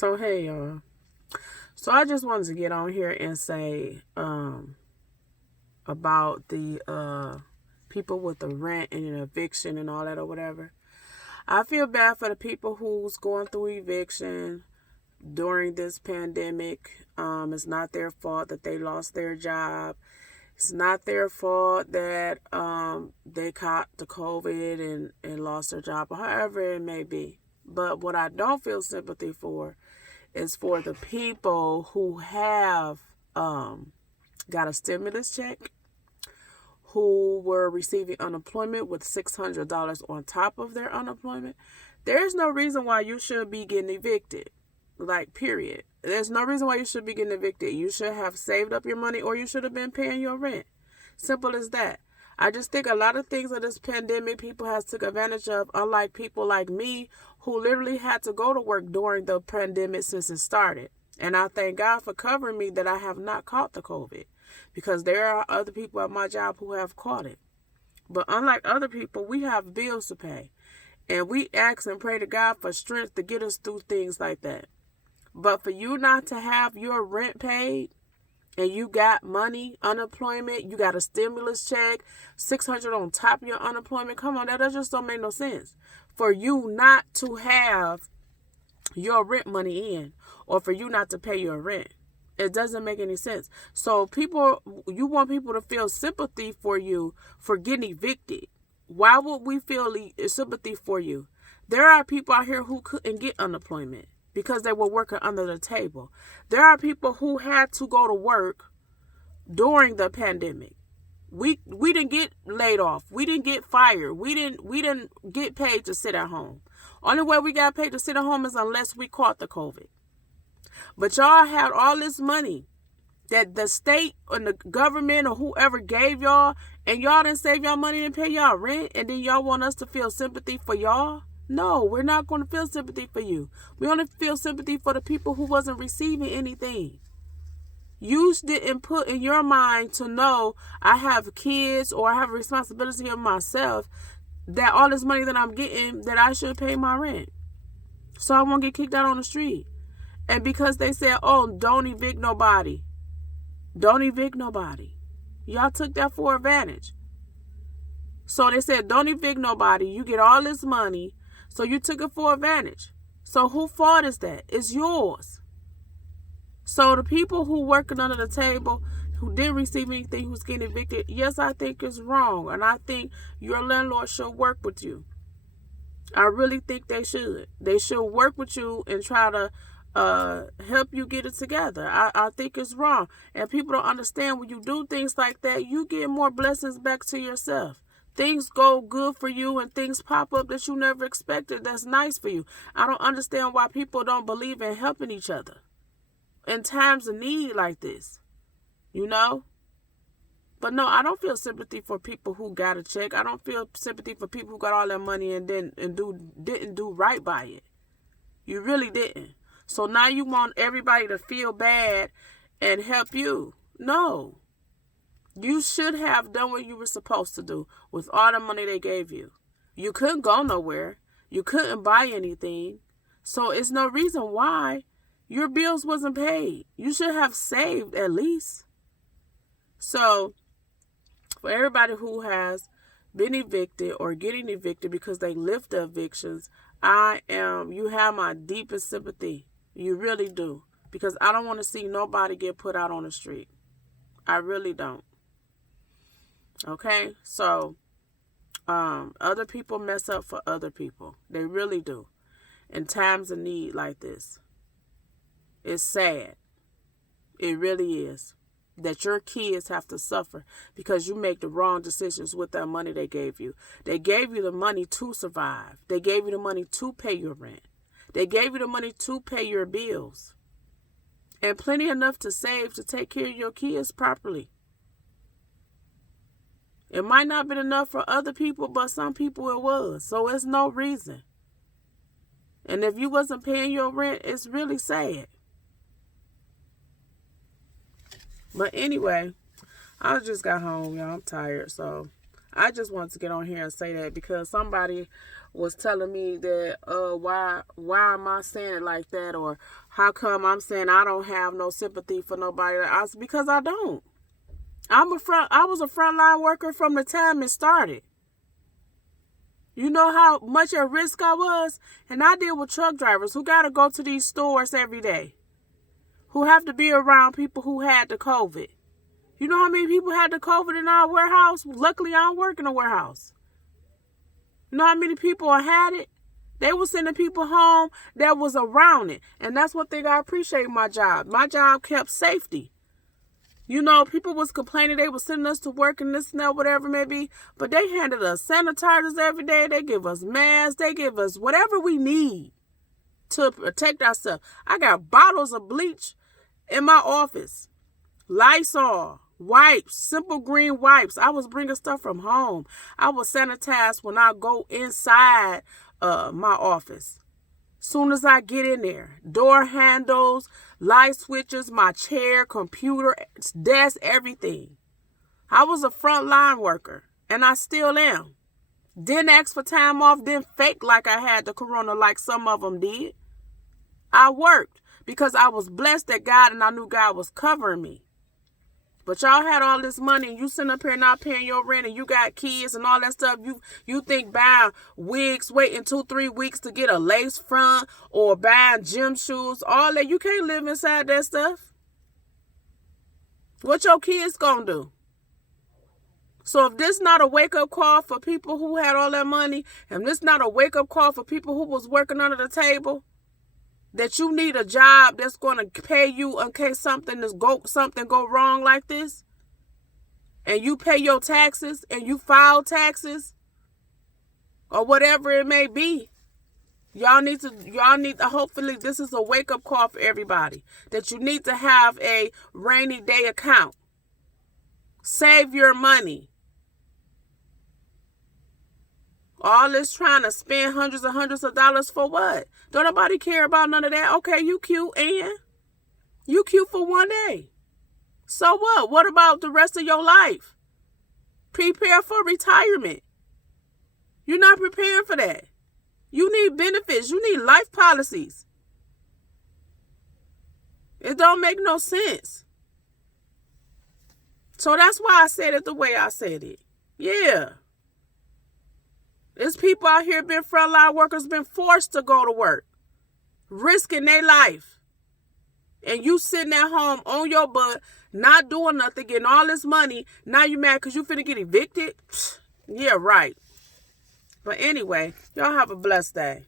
So hey y'all. So I just wanted to get on here and say about the people with the rent and an eviction and all that or whatever. I feel bad for the people who's going through eviction during this pandemic. It's not their fault that they lost their job. It's not their fault that they caught the COVID and lost their job, or however it may be. But what I don't feel sympathy for is for the people who have got a stimulus check, who were receiving unemployment with $600 on top of their unemployment. There's no reason why you should be getting evicted. Like, period. There's no reason why you should be getting evicted. You should have saved up your money, or you should have been paying your rent. Simple as that. I just think a lot of things of this pandemic people has took advantage of, unlike people like me who literally had to go to work during the pandemic since it started. And I thank God for covering me that I have not caught the COVID, because there are other people at my job who have caught it. But unlike other people, we have bills to pay. And we ask and pray to God for strength to get us through things like that. But for you not to have your rent paid, and you got money, unemployment, you got a stimulus check, $600 on top of your unemployment, come on, that just don't make no sense. For you not to have your rent money in, or for you not to pay your rent, it doesn't make any sense. So you want people to feel sympathy for you for getting evicted. Why would we feel sympathy for you? There are people out here who couldn't get unemployment because they were working under the table. There are people who had to go to work during the pandemic. We didn't get laid off. We didn't get fired. We didn't get paid to sit at home. Only way we got paid to sit at home is unless we caught the COVID. But y'all had all this money that the state and the government or whoever gave y'all, and y'all didn't save y'all money and pay y'all rent, and then y'all want us to feel sympathy for y'all? No, we're not going to feel sympathy for you. We only feel sympathy for the people who wasn't receiving anything. You didn't put in your mind to know I have kids or I have a responsibility of myself, that all this money that I'm getting, that I should pay my rent, so I won't get kicked out on the street. And because they said, oh, don't evict nobody. Don't evict nobody. Y'all took that for advantage. So they said, don't evict nobody. You get all this money. So you took it for advantage. So whose fault is that? It's yours. So the people who working under the table, who didn't receive anything, who's getting evicted, yes, I think it's wrong. And I think your landlord should work with you. I really think they should. They should work with you and try to help you get it together. I think it's wrong. And people don't understand, when you do things like that, you get more blessings back to yourself. Things go good for you and things pop up that you never expected. That's nice for you. I don't understand why people don't believe in helping each other in times of need like this, you know? But no, I don't feel sympathy for people who got a check. I don't feel sympathy for people who got all their money and didn't do right by it. You really didn't. So now you want everybody to feel bad and help you. No. You should have done what you were supposed to do with all the money they gave you. You couldn't go nowhere. You couldn't buy anything. So it's no reason why your bills wasn't paid. You should have saved at least. So for everybody who has been evicted or getting evicted because they lift the evictions, you have my deepest sympathy. You really do. Because I don't want to see nobody get put out on the street. I really don't. Okay? So, other people mess up for other people. They really do. In times of need like this. It's sad. It really is. That your kids have to suffer because you make the wrong decisions with that money they gave you. They gave you the money to survive. They gave you the money to pay your rent. They gave you the money to pay your bills. And plenty enough to save to take care of your kids properly. It might not have been enough for other people, but some people it was. So it's no reason. And if you wasn't paying your rent, it's really sad. But anyway, I just got home, y'all. I'm tired. So I just wanted to get on here and say that because somebody was telling me that why am I saying it like that, or how come I'm saying I don't have no sympathy for nobody. I was because I don't. I was a frontline worker from the time it started. You know how much at risk I was? And I deal with truck drivers who got to go to these stores every day, who have to be around people who had the COVID. You know how many people had the COVID in our warehouse? Luckily, I don't work in a warehouse. You know how many people had it? They were sending people home that was around it. And that's one thing I appreciate my job. My job kept safety. You know, people was complaining they were sending us to work and this and that, whatever it may be. But they handed us sanitizers every day. They give us masks. They give us whatever we need to protect ourselves. I got bottles of bleach in my office. Lysol, wipes, simple green wipes. I was bringing stuff from home. I was sanitized when I go inside my office. Soon as I get in there, door handles, light switches, my chair, computer, desk, everything. I was a frontline worker, and I still am. Didn't ask for time off, didn't fake like I had the corona like some of them did. I worked because I was blessed that God, and I knew God was covering me. But y'all had all this money and you sitting up here not paying your rent and you got kids and all that stuff. You think buying wigs, waiting 2-3 weeks to get a lace front, or buying gym shoes, all that. You can't live inside that stuff. What your kids gonna do? So if this not a wake-up call for people who had all that money, and this not a wake-up call for people who was working under the table, that you need a job that's going to pay you in case something go wrong like this, and you pay your taxes and you file taxes or whatever it may be, y'all need to hopefully this is a wake-up call for everybody, that you need to have a rainy day account. Save your money. All this trying to spend hundreds and hundreds of dollars for what? Don't nobody care about none of that. Okay, you cute, and you cute for one day. So what? What about the rest of your life? Prepare for retirement. You're not preparing for that. You need benefits. You need life policies. It don't make no sense. So that's why I said it the way I said it. Yeah. There's people out here been frontline workers, been forced to go to work, risking their life. And you sitting at home on your butt, not doing nothing, getting all this money. Now you mad because you finna get evicted? Yeah, right. But anyway, y'all have a blessed day.